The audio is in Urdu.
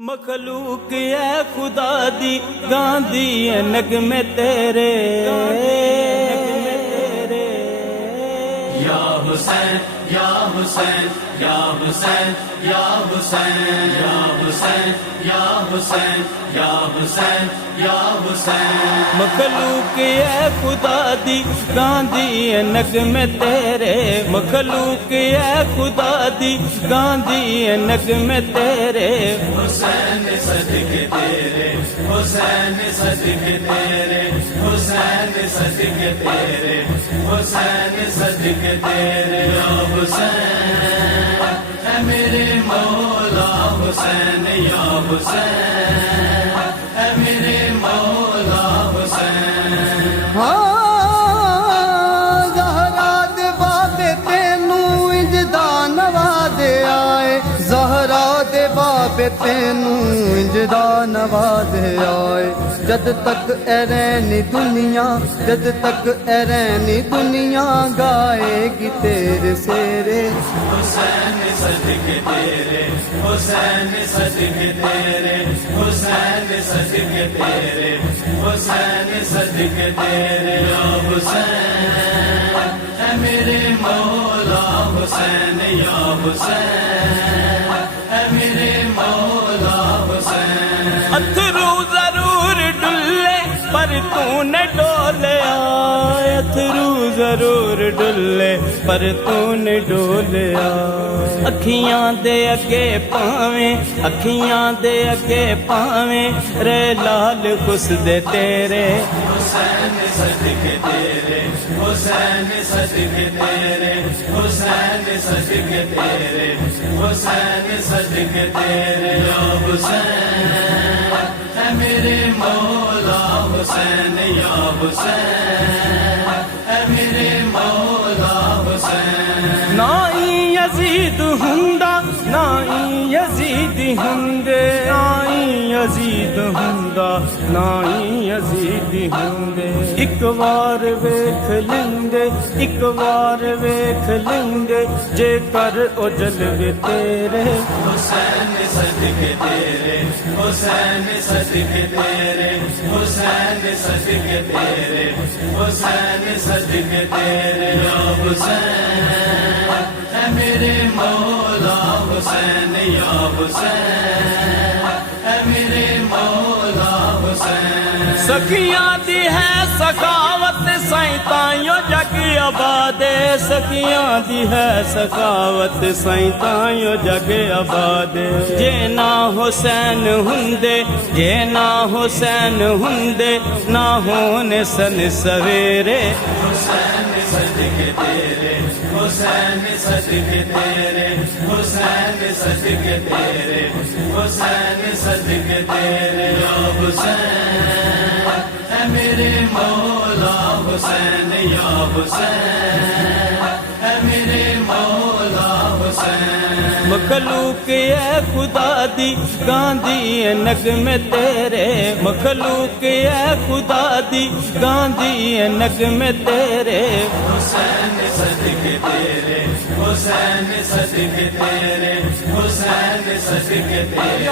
مخلوق ہے خدا دی گاندی ہے نغمے تیرے یا حسین یا حسین یا حسین یا حسین یا حسین یا حسین یا حسین یا حسین مخلوق ہے خدا دی گاندی ہے نغمے تیرے مخلوق ہے خدا دی گاندی ہے نغمے تیرے حسین صدقے تیرے حسین صدقے تیرے حسین صدقے تیرے حسین صدقے تیرے یا حسین اے میرے مولا حسین یا حسین اے میرے مولا حسین زہرا دے بابے تینوں انجدا نواز آئے زہرا دے بابے تینوں انجدا نواز آئے جد تک ایرینی دنیا جد تک ایرینی دنیا گائے گی تیرے سیرے حسین صدقے تیرے حسین صدقے تیرے حسین صدقے تیرے حسین صدقے تیرے یا حسین اے میرے مولا حسین یا حسین اے میرے مولا حسین اتھرو ضرور ڈلے پر تو نے ڈولیا اتھرو ضرور ڈلے پر تو نے ڈولیا اکھیاں دے اگے پاویں اکھیاں دے اگے پاویں رے لال خس دے تیرے حسین صدقے تیرے حسین صدقے تیرے حسین صدقے تیرے حسین صدقے تیرے یا حسین اے میرے مولا حسین یا حسین اے میرے مولا حسین نائی یزید ہندا نائی یزید ہندے نائی یزید ہندا نائی یزید ہندے ایک وار ویکھ لیندے ایک وار ویکھ لیندے جے کر او جلوے تیرے حسین صدقے تیرے حسین صدقے تیرے حسین صدقے تیرے حسین صدقے تیرے یا حسین اے میرے مولا حسین یا حسین اے میرے مولا حسین سکھیاں دی ہے سخاوت سائیں تائیوں جگ آباد سکھیاں دی ہے سخاوت سائیں تائیوں جگ آباد جے نہ حسین ہندے جے نہ حسین ہندے نہ ہونے سن سویرے حسین صدقے تیرے حسین صدقے تیرے حسین صدقے تیرے حسین صدقے تیرے یا حسین اے میرے مولا حسین یا حسین اے میرے مولا حسین مخلوق ہے خدا دی گاندی ہے نغمے تیرے مخلوق ہے خدا دی گاندی ہے نغمے تیرے حسین صدقے تیرے حسین صدقے تیرے حسین صدقے تیرے